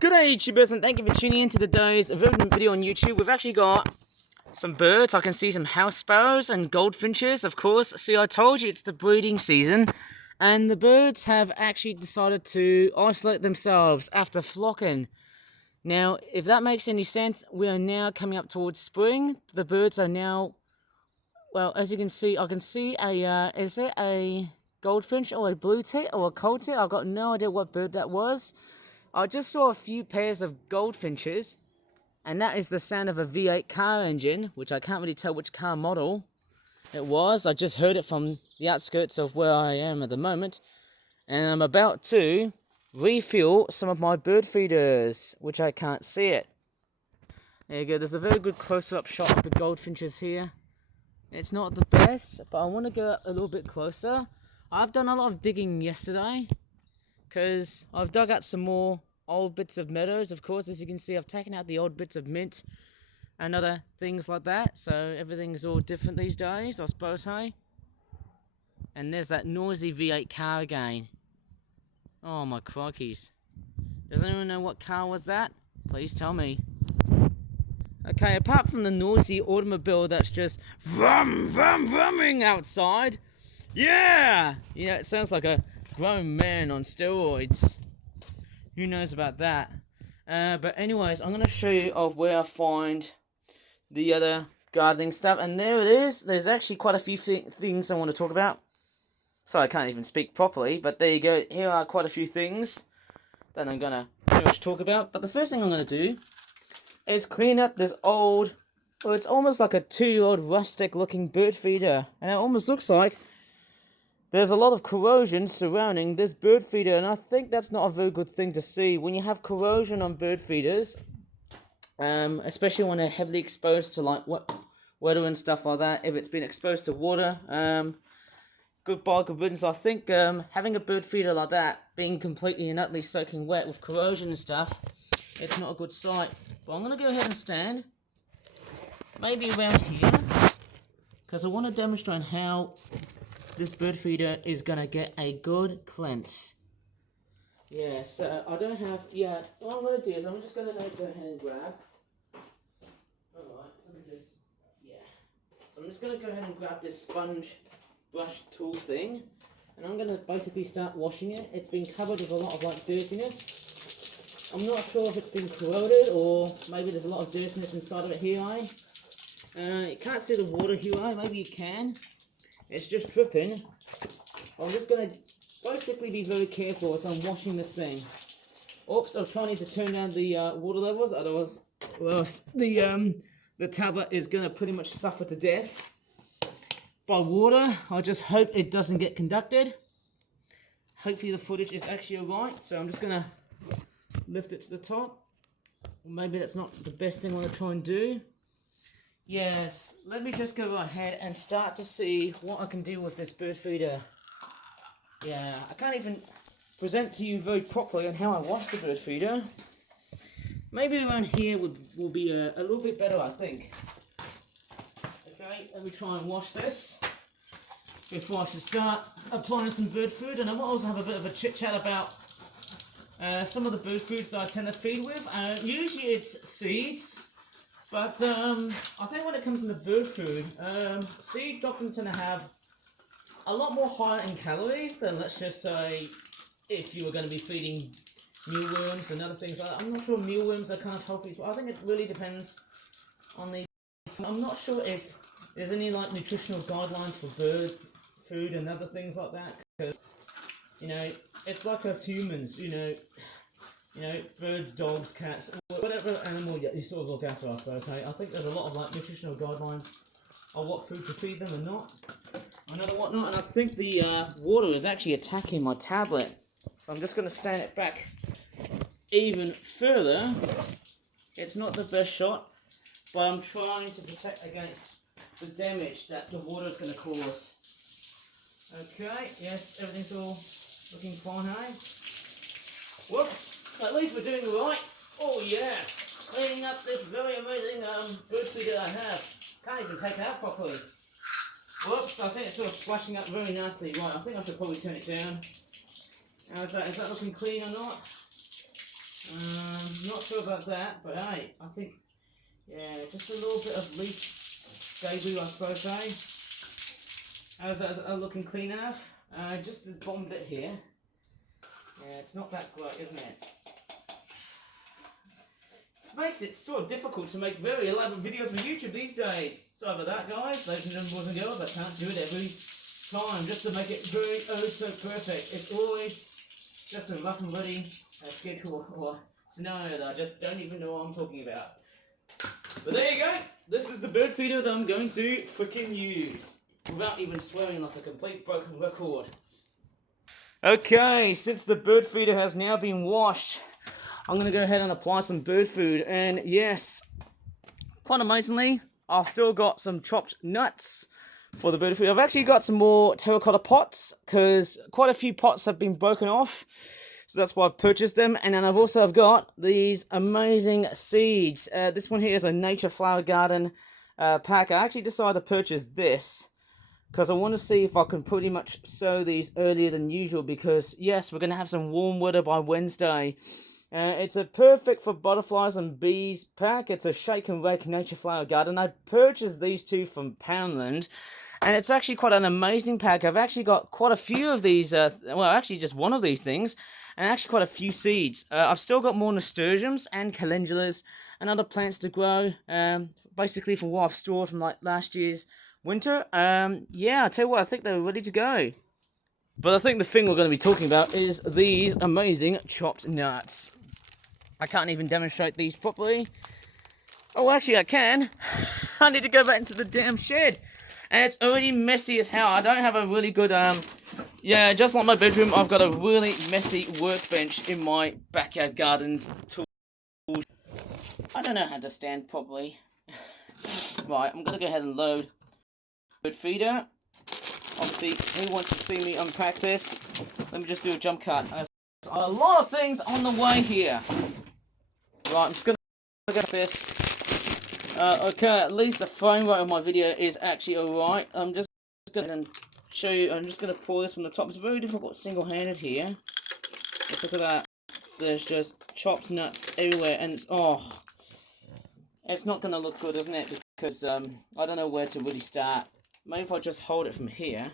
Good day, YouTubers, and thank you for tuning in to today's video on YouTube. We've actually got some birds. I can see some house sparrows and goldfinches, of course. See, I told you it's the breeding season, and the birds have actually decided to isolate themselves after flocking. Now, if that makes any sense, we are now coming up towards spring. The birds are now, well, as you can see, I can see a, is it a goldfinch or a blue tit or a cold tit? I've got no idea what bird that was. I just saw a few pairs of goldfinches, and that is the sound of a V8 car engine, which I can't really tell which car model it was. I just heard it from the outskirts of where I am at the moment, and I'm about to refuel some of my bird feeders, which I can't see it. There you go, there's a very good close-up shot of the goldfinches here. It's not the best, but I want to go a little bit closer. I've done a lot of digging yesterday, because I've dug out some more old bits of meadows. Of course, as you can see, I've taken out the old bits of mint and other things like that. So everything's all different these days, I suppose, hey? And there's that noisy V8 car again. Oh my crikeys. Does anyone know what car was that? Please tell me. Okay, apart from the noisy automobile that's just vroom, vroom, vrooming outside. Yeah! You know, it sounds like a grown man on steroids. Who knows about that? But anyways, I'm going to show you of where I find the other gardening stuff. And there it is. There's actually quite a few things I want to talk about. So I can't even speak properly. But there you go. Here are quite a few things that I'm going to pretty much talk about. But the first thing I'm going to do is clean up this old, well, it's almost like a 2-year-old rustic looking bird feeder. And it almost looks like there's a lot of corrosion surrounding this bird feeder, and I think that's not a very good thing to see. When you have corrosion on bird feeders, especially when they're heavily exposed to like weather and stuff like that, if it's been exposed to water, goodbye, good riddance. I think having a bird feeder like that, being completely and utterly soaking wet with corrosion and stuff, it's not a good sight. But I'm going to go ahead and stand, maybe around here, because I want to demonstrate how this bird feeder is going to get a good cleanse. Yeah, so I don't have, what I'm going to do is I'm just going to go ahead and grab. Alright, let me just, So I'm just going to go ahead and grab this sponge brush tool thing. And I'm going to basically start washing it. It's been covered with a lot of like dirtiness. I'm not sure if it's been corroded or maybe there's a lot of dirtiness inside of it here, You can't see the water here, Maybe you can. It's just dripping. I'm just going to basically be very careful as I'm washing this thing. Oops, I'm trying to turn down the water levels, otherwise the tablet is going to pretty much suffer to death by water. I just hope it doesn't get conducted. Hopefully the footage is actually alright, so I'm just going to lift it to the top. Maybe that's not the best thing I want to try and do. Yes, let me just go ahead and start to see what I can do with this bird feeder. Yeah, I can't even present to you very properly on how I wash the bird feeder. Maybe around here will be a little bit better, I think. Okay, let me try and wash this before I should start applying some bird food. And I will also have a bit of a chit chat about some of the bird foods that I tend to feed with. Usually it's seeds. But I think when it comes to the bird food, seeds often tend to have a lot more higher in calories than, let's just say, if you were going to be feeding mealworms and other things. I'm not sure mealworms are kind of healthy, so I think it really depends on the... I'm not sure if there's any like nutritional guidelines for bird food and other things like that, because, it's like us humans, birds, dogs, cats, whatever animal you sort of look after, I suppose. I think there's a lot of like nutritional guidelines on what food to feed them and not, and whatnot. And I think the water is actually attacking my tablet. So I'm just going to stand it back even further. It's not the best shot, but I'm trying to protect against the damage that the water is going to cause. Okay, yes, everything's all looking fine, hey? Whoops. At least we're doing it right. Oh yes, cleaning up this very amazing bird feeder I have. Can't even take it out properly. Whoops, I think it's sort of splashing up very nicely. Right, I think I should probably turn it down. Is that looking clean or not? sure about that, but hey, I think, yeah, just a little bit of leaf debris, I suppose, How's that looking clean enough? Just this bottom bit here. Yeah, it's not that great, isn't it? Makes it sort of difficult to make very elaborate videos for YouTube these days. Sorry about that, guys, ladies and gentlemen, boys and girls. I can't do it every time just to make it very so perfect. It's always just a rough and ready schedule or scenario that I just don't even know what I'm talking about. But there you go. This is the bird feeder that I'm going to freaking use without even swearing like a complete broken record. Okay, since the bird feeder has now been washed, I'm going to go ahead and apply some bird food. And yes, quite amazingly, I've still got some chopped nuts for the bird food. I've actually got some more terracotta pots because quite a few pots have been broken off. So that's why I purchased them. And then I've got these amazing seeds. This one here is a Nature Flower Garden pack. I actually decided to purchase this because I want to see if I can pretty much sow these earlier than usual, because yes, we're going to have some warm weather by Wednesday. It's a perfect for butterflies and bees pack. It's a Shake and Rake Nature Flower Garden. I purchased these two from Poundland, and it's actually quite an amazing pack. I've actually got quite a few of these, well, actually just one of these things, and actually quite a few seeds. I've still got more nasturtiums and calendulas and other plants to grow, basically from what I've stored from like last year's winter. Yeah, I'll tell you what, I think they're ready to go. But I think the thing we're going to be talking about is these amazing chopped nuts. I can't even demonstrate these properly. Oh, actually I can. I need to go back into the damn shed. And it's already messy as hell. I don't have a really good, yeah, just like my bedroom, I've got a really messy workbench in my backyard gardens tool. I don't know how to stand properly. Right, I'm going to go ahead and load bird feeder. Obviously, who wants to see me unpack this? Let me just do a jump cut. A lot of things on the way here. Right, I'm just going to look at this. Okay, at least the frame rate of my video is actually alright. I'm just going to show you. I'm just going to pour this from the top. It's very difficult single-handed here. Let's look at that. There's just chopped nuts everywhere, and it's not going to look good, isn't it? Because I don't know where to really start. Maybe if I just hold it from here.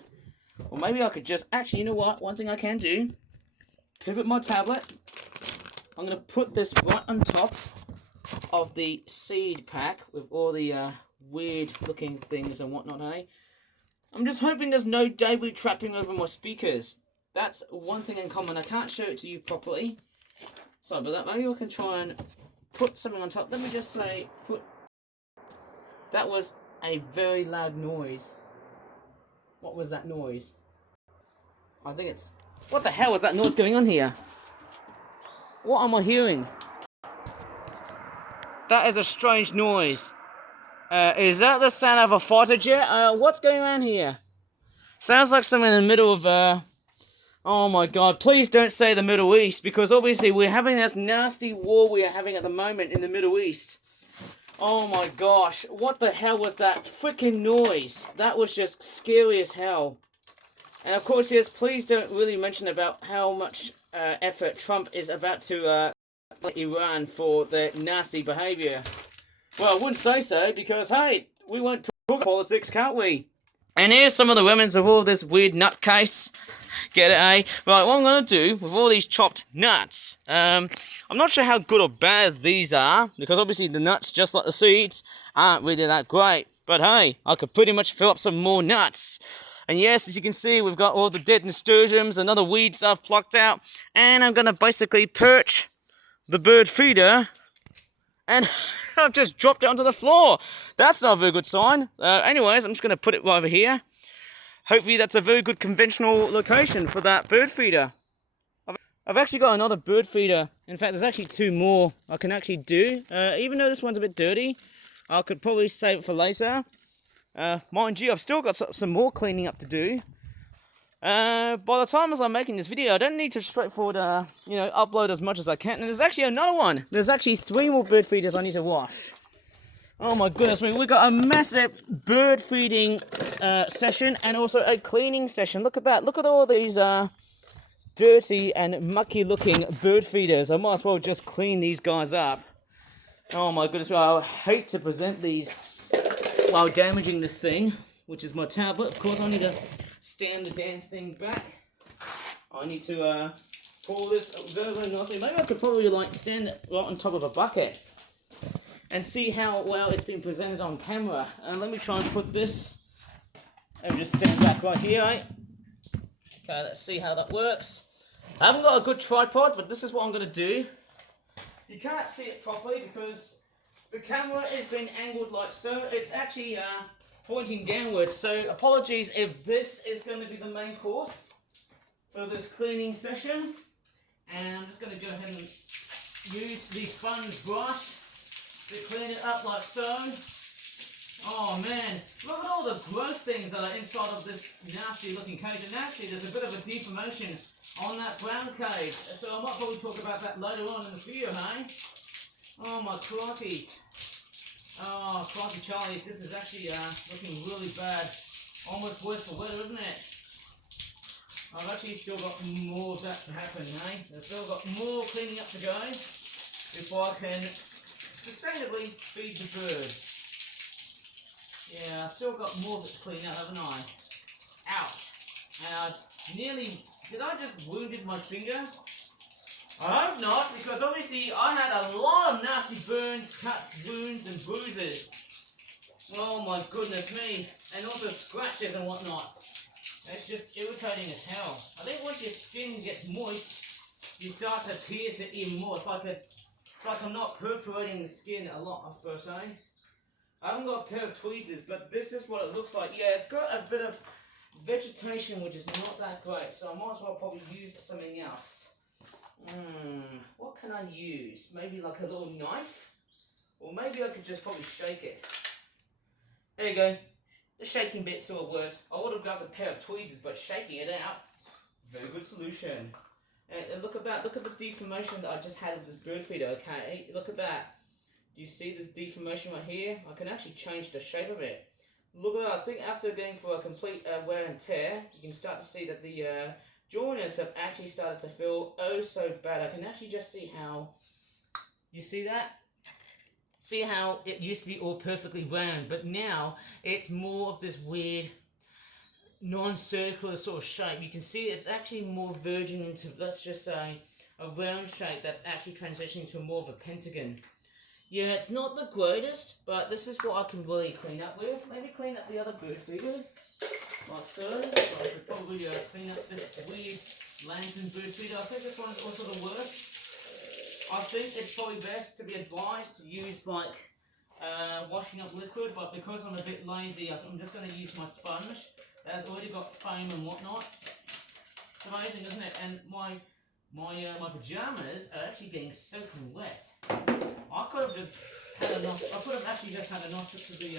Or maybe I could just... Actually, you know what? One thing I can do. Pivot my tablet. I'm going to put this right on top of the seed pack with all the weird looking things and whatnot, hey? I'm just hoping there's no debris trapping over my speakers. That's one thing in common. I can't show it to you properly. Sorry about that. Maybe I can try and put something on top. Let me just say... That was a very loud noise. What was that noise? I think it's... What the hell is that noise going on here? What am I hearing? That is a strange noise. Is that the sound of a fighter jet? What's going on here? Sounds like something in the middle of... Oh my god, please don't say the Middle East, because obviously we're having this nasty war we are having at the moment in the Middle East. Oh my gosh, what the hell was that freaking noise? That was just scary as hell. And of course, yes, please don't really mention about how much effort Trump is about to Iran for their nasty behaviour. Well, I wouldn't say so, because hey, we won't talk politics, can't we? And here's some of the remnants of all this weird nutcase. Get it, eh? Right, what I'm going to do with all these chopped nuts, I'm not sure how good or bad these are, because obviously the nuts, just like the seeds, aren't really that great. But hey, I could pretty much fill up some more nuts. And yes, as you can see, we've got all the dead nasturtiums and other weeds I've plucked out. And I'm going to basically perch the bird feeder, and I've just dropped it onto the floor. That's not a very good sign. Anyways, I'm just going to put it right over here. Hopefully that's a very good conventional location for that bird feeder. I've actually got another bird feeder. In fact, there's actually two more I can actually do. Even though this one's a bit dirty, I could probably save it for later. Mind you, I've still got some more cleaning up to do. By the time as I'm making this video, I don't need to straightforward, upload as much as I can. And there's actually another one. There's actually 3 more bird feeders I need to wash. Oh my goodness me, we've got a massive bird feeding session and also a cleaning session. Look at that. Look at all these dirty and mucky looking bird feeders. I might as well just clean these guys up. Oh my goodness, well, I hate to present these while damaging this thing, which is my tablet. Of course, I need to stand the damn thing back. I need to pull this very, very nicely. Maybe I could probably like stand it right on top of a bucket and see how well it's been presented on camera. And let me try and put this and just stand back right here, eh? Okay, let's see how that works. I haven't got a good tripod, but this is what I'm going to do. You can't see it properly because the camera is being angled like so. It's actually pointing downwards, so apologies if this is going to be the main course for this cleaning session. And I'm just going to go ahead and use the sponge brush to clean it up like so. Oh man, look at all the gross things that are inside of this nasty looking cage. And actually there's a bit of a deformation on that brown cage. So I might probably talk about that later on in the video, hey? Oh my crikey. Oh, crikey Charlie, this is actually looking really bad. Almost worse for weather, isn't it? I've actually still got more of that to happen, eh? I've still got more cleaning up to go before I can sustainably feed the birds. Yeah, I've still got more to clean out, haven't I? Ouch. And I nearly... Did I just wounded my finger? I hope not, because obviously I had a lot of nasty burns, cuts, wounds and bruises. Oh my goodness me. And also scratches and whatnot. It's just irritating as hell. I think once your skin gets moist, you start to pierce it even more. It's like I'm not perforating the skin a lot, I suppose, eh? I haven't got a pair of tweezers, but this is what it looks like. Yeah, it's got a bit of vegetation, which is not that great, so I might as well probably use something else. What can I use? Maybe like a little knife? Or maybe I could just probably shake it. There you go. The shaking bit sort of worked. I would have grabbed a pair of tweezers, but shaking it out, very good solution. And look at that. Look at the deformation that I just had with this bird feeder. Okay, look at that. Do you see this deformation right here? I can actually change the shape of it. Look at that. I think after going for a complete wear and tear, you can start to see that the joiners have actually started to feel oh so bad. I can actually just see how, you see that? See how it used to be all perfectly round, but now it's more of this weird non-circular sort of shape. You can see it's actually more verging into, let's just say, a round shape that's actually transitioning to more of a pentagon. Yeah, it's not the greatest, but this is what I can really clean up with. Maybe clean up the other bird feeders, like so. So I should probably clean up this weird lantern bird feeder. I think this one is also the worst. I think it's probably best to be advised to use like washing up liquid, but because I'm a bit lazy, I'm just going to use my sponge. That has already got foam and whatnot. It's amazing, isn't it? And my pajamas are actually getting soaking wet. I could have just had a nice, I could have actually just had a nice trip to the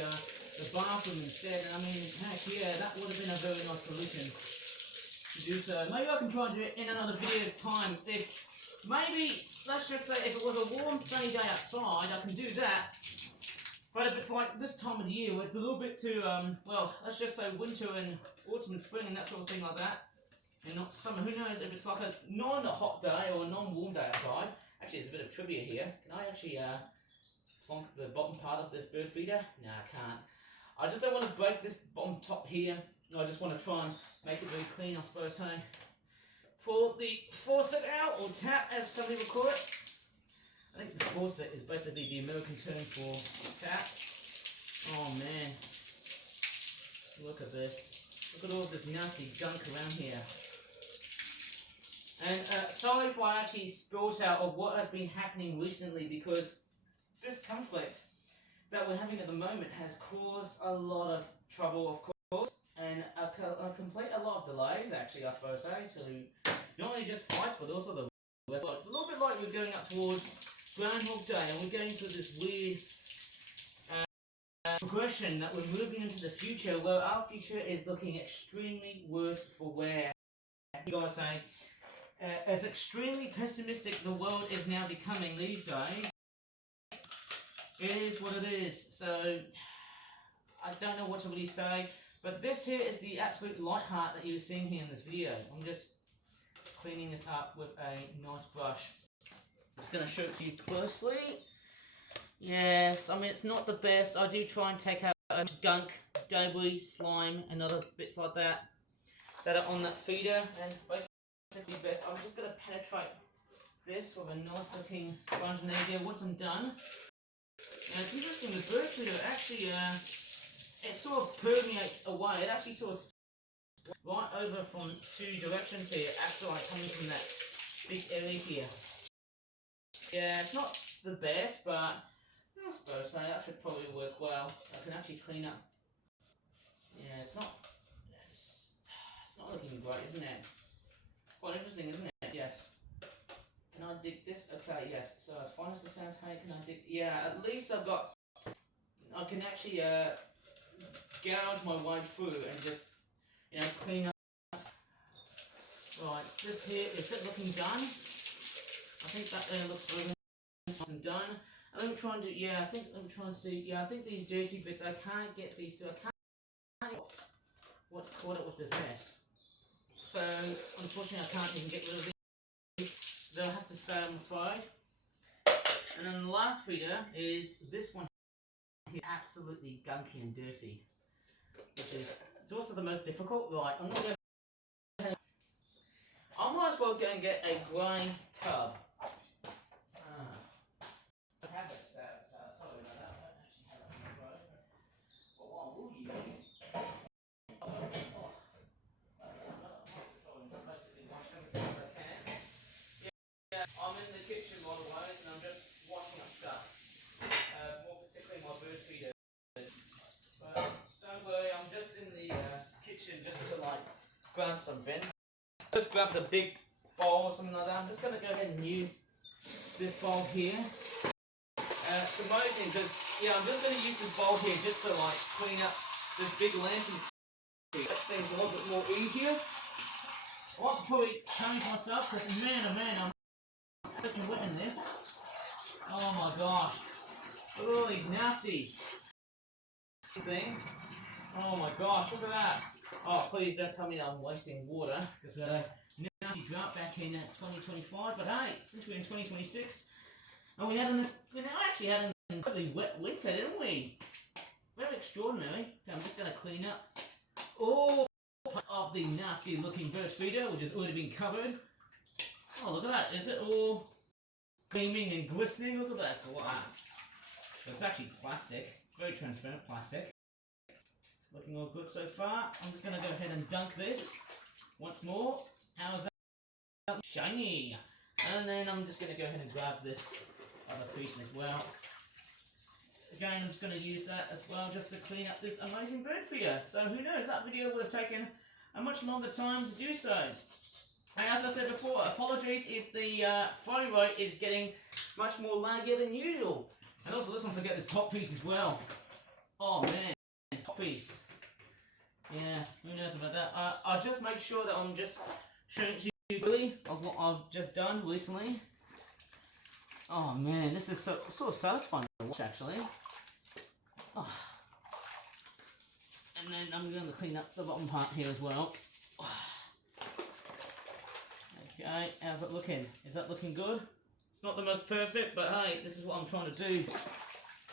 bathroom instead. And I mean, heck yeah, that would have been a very nice solution to do so. Maybe I can try and do it in another video time. If maybe, let's just say, if it was a warm sunny day outside, I can do that. But if it's like this time of the year where it's a little bit too, well, let's just say winter and autumn and spring and that sort of thing like that, and not summer, who knows, if it's like a non-hot day or a non-warm day outside. Actually, there's a bit of trivia here. Can I actually plonk the bottom part of this bird feeder? No, I can't. I just don't want to break this bottom top here. I just want to try and make it very clean, I suppose, hey? Pull the faucet out, or tap, as some people call it. I think the faucet is basically the American term for tap. Oh man. Look at this. Look at all this nasty gunk around here. And sorry if I actually spilled out of what has been happening recently, because this conflict that we're having at the moment has caused a lot of trouble, of course, and a lot of delays, actually, I suppose, to not only just fights, but also the weather. It's a little bit like we're going up towards Groundhog Day, and we're going through this weird progression that we're moving into the future, where our future is looking extremely worse for wear. You guys say, as extremely pessimistic the world is now becoming these days, it is what it is. So I don't know what to really say, but this here is the absolute light heart that you're seeing here in this video. I'm just cleaning this up with a nice brush. I'm just going to show it to you closely. Yes, I mean it's not the best. I do try and take out gunk, debris, slime, and other bits like that are on that feeder, and basically best. I'm just gonna penetrate this with a nice looking sponge needle once I'm done. Now it's interesting with bird feeder, actually it sort of permeates away. It actually sort of right over from two directions here after like coming from that big area here. Yeah, it's not the best, but I suppose so. That should probably work well. I can actually clean up. Yeah, it's not looking great, isn't it? Quite interesting, isn't it? Yes. Can I dig this? Okay, yes. So as fine as it sounds, hey, can I dig? Yeah, at least I can actually gouge my way through and just, clean up. Right, this here, is it looking done? I think that there looks really nice and done. And let me try and do, let me try and see, I think these dirty bits, I can't get these through, I can't get what's caught up with this mess. So, unfortunately I can't even get rid of these, they'll have to stay on the side. And then the last feeder is this one. It's absolutely gunky and dirty, which is, it's also the most difficult. Right, I might as well go and get a grey tub. I have it set, so sorry about that. I don't actually have it on the road. But what I will use, basically wash everything as I can. Yeah, I'm in the kitchen by the way, and I'm just washing up stuff. More particularly my bird feeder. But don't worry, I'm just in the kitchen just to like grab something. Just grabbed a big bowl or something like that. I'm just going to go ahead and use this bowl here. It's amazing because, I'm just going to use this bowl here just to like clean up this big lantern. That thing's a little bit more easier. I want to probably change myself because man, oh man, I'm such a wet in this. Oh my gosh. Look at all these nasties. Thing. Oh my gosh, look at that. Oh, please don't tell me that I'm wasting water, because we had a nasty drought back in 2025, but hey, since we're in 2026, and we actually had an incredibly wet winter, didn't we? Very extraordinary. Okay, I'm just going to clean up all parts of the nasty looking bird feeder, which has already been covered. Oh, look at that. Is it all gleaming and glistening? Look at that glass. So it's actually plastic, very transparent plastic. Looking all good so far. I'm just going to go ahead and dunk this once more. How's that? Shiny! And then I'm just going to go ahead and grab this other piece as well. Again, I'm just going to use that as well just to clean up this amazing bird feeder. So who knows, that video would have taken a much longer time to do so. And as I said before, apologies if the phone rate is getting much more laggy than usual. And also, let's not forget this top piece as well. Oh man, top piece. Yeah, who knows about that. I'll just make sure that I'm just showing it to you quickly of what I've just done recently. Oh man, this is sort of satisfying to watch actually. Oh. And then I'm going to clean up the bottom part here as well. Okay, how's that looking? Is that looking good? It's not the most perfect, but hey, this is what I'm trying to do.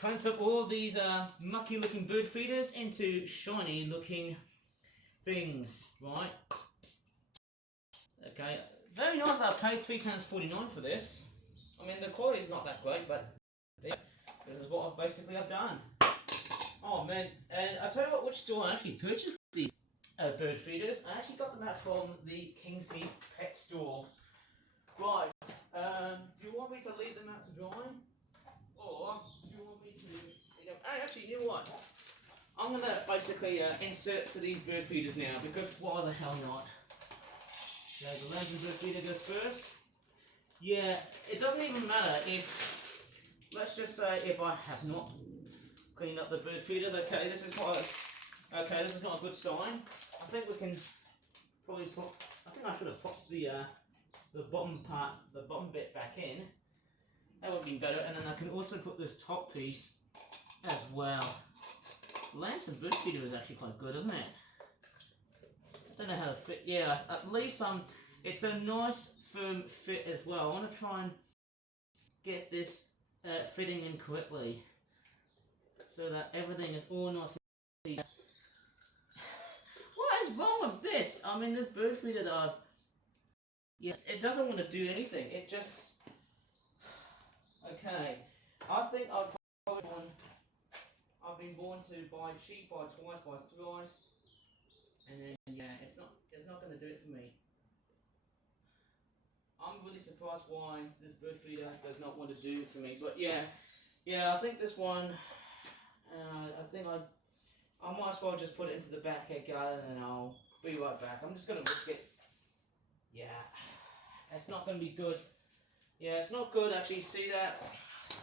Cleanse up all these mucky looking bird feeders into shiny looking things, right? Okay, very nice. I paid £3.49 for this. I mean, the quality is not that great, but this is what I've done. Oh man, and I'll tell you what, which store I actually purchased these bird feeders. I actually got them out from the Kingsley Pet Store. Right, do you want me to leave them out to dry? Or do you want me to, actually, you know what? I'm going to basically insert to these bird feeders now, because why the hell not? So the lantern bird feeder goes first. Yeah, it doesn't even matter if, let's just say if I have not cleaned up the bird feeders. Okay, this is not a good sign. I think we can probably put, I think I should have popped the bottom part, the bottom bit back in. That would be better, and then I can also put this top piece as well. Lantern bird feeder is actually quite good, isn't it? I don't know how to fit. Yeah, at least it's a nice firm fit as well. I want to try and get this fitting in correctly, so that everything is all nice. What is wrong with this? I mean, this bird feeder that I've... Yeah, it doesn't want to do anything. It just... Okay. I think I've been born to buy cheap, buy twice, buy thrice. And then, yeah, it's not going to do it for me. I'm really surprised why this bird feeder does not want to do it for me. But yeah, I think this one... I think I might as well just put it into the backyard garden and I'll be right back. I'm just going to risk it. Yeah, it's not going to be good. Yeah, it's not good actually. See that?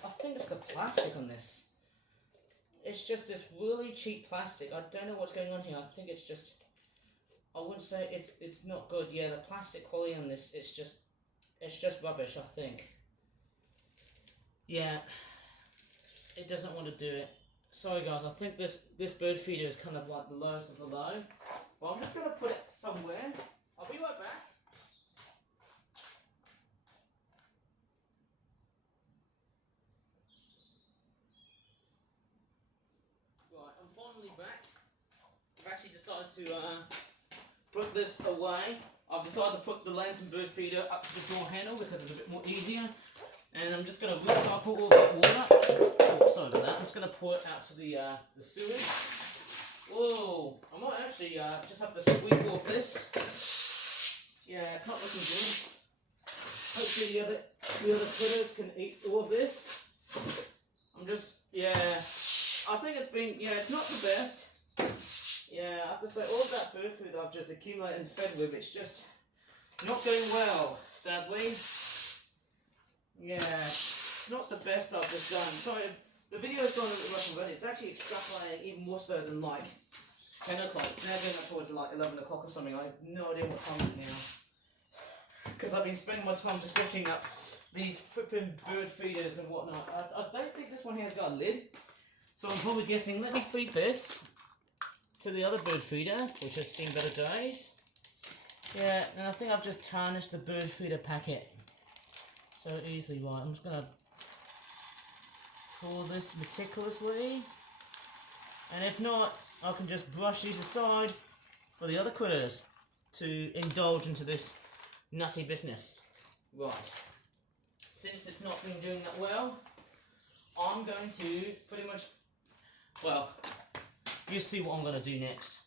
I think it's the plastic on this. It's just this really cheap plastic. I don't know what's going on here. I think it's just... I wouldn't say it's not good. Yeah, the plastic quality on this, it's just rubbish, I think. Yeah, it doesn't want to do it. Sorry guys, I think this bird feeder is kind of like the lowest of the low. Well, I'm just going to put it somewhere. I'll be right back. Right, I'm finally back. I've actually decided to put this away. I've decided to put the lantern bird feeder up to the door handle because it's a bit more easier. And I'm just going to recycle all that water. Oh, sorry about that. I'm just going to pour it out to the sewage. Whoa, I might actually just have to sweep off this. Yeah, it's not looking good. Hopefully the other critters can eat all of this. I'm just, yeah, I think it's been, yeah, it's not the best. Yeah, I have to say, all of that bird food I've just accumulated and fed with, it's just not going well, sadly. Yeah, it's not the best I've just done. Sorry if the video is going a bit rough and ready. It's actually extrapolating even more so than like 10 o'clock. It's now going up towards like 11 o'clock or something. I have no idea what time it is now. Because I've been spending my time just fishing up these flipping bird feeders and whatnot. I don't think this one here has got a lid. So I'm probably guessing, let me feed this to the other bird feeder, which has seen better days. Yeah, and I think I've just tarnished the bird feeder packet so easily. Right, I'm just going to pour this meticulously, and if not, I can just brush these aside for the other critters to indulge into this nutty business. Right, since it's not been doing that well, I'm going to pretty much, well, you see what I'm going to do next.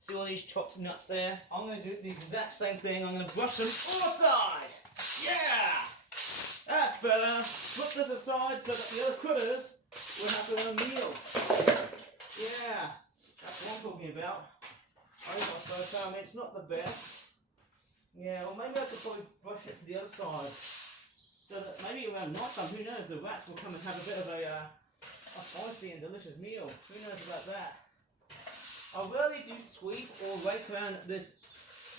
See all these chopped nuts there? I'm going to do the exact same thing. I'm going to brush them all aside. Yeah! That's better. Put this aside so that the other critters will have their own meal. Yeah, that's what I'm talking about. I got so far, I mean, it's not the best. Yeah, or maybe I could probably brush it to the other side. So that maybe around night time, who knows, the rats will come and have a bit of a tasty and delicious meal. Who knows about that? I really do sweep or rake around this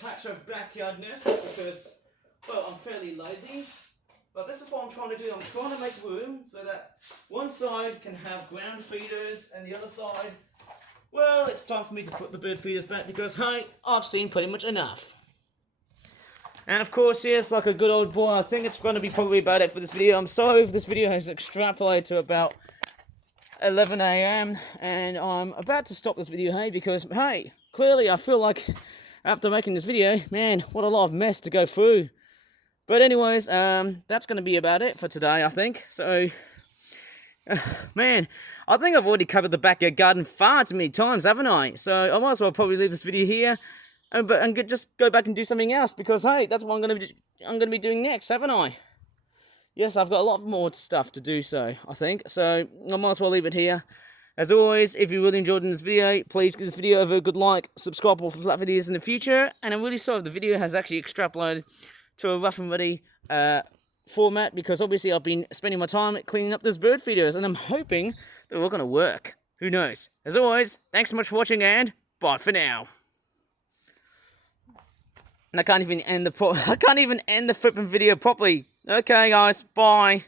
patch of backyardness because, well, I'm fairly lazy. But this is what I'm trying to do. I'm trying to make room so that one side can have ground feeders and the other side, well, it's time for me to put the bird feeders back because, hey, I've seen pretty much enough. And of course, yes, like a good old boy, I think it's going to be probably about it for this video. I'm sorry if this video has extrapolated to about 11 AM and I'm about to stop this video, hey, because, hey, clearly I feel like after making this video, man, what a lot of mess to go through. But anyways, that's going to be about it for today, I think. So, man, I think I've already covered the backyard garden far too many times, haven't I? So I might as well probably leave this video here and just go back and do something else because, hey, that's what I'm going to be doing next, haven't I? Yes, I've got a lot more stuff to do, so I think. So I might as well leave it here. As always, if you really enjoyed this video, please give this video a good like, subscribe for flat videos in the future. And I'm really sorry if the video has actually extrapolated to a rough and ready format because obviously I've been spending my time cleaning up those bird feeders and I'm hoping they're all going to work. Who knows? As always, thanks so much for watching and bye for now. And I can't even end the flipping video properly. Okay guys, bye.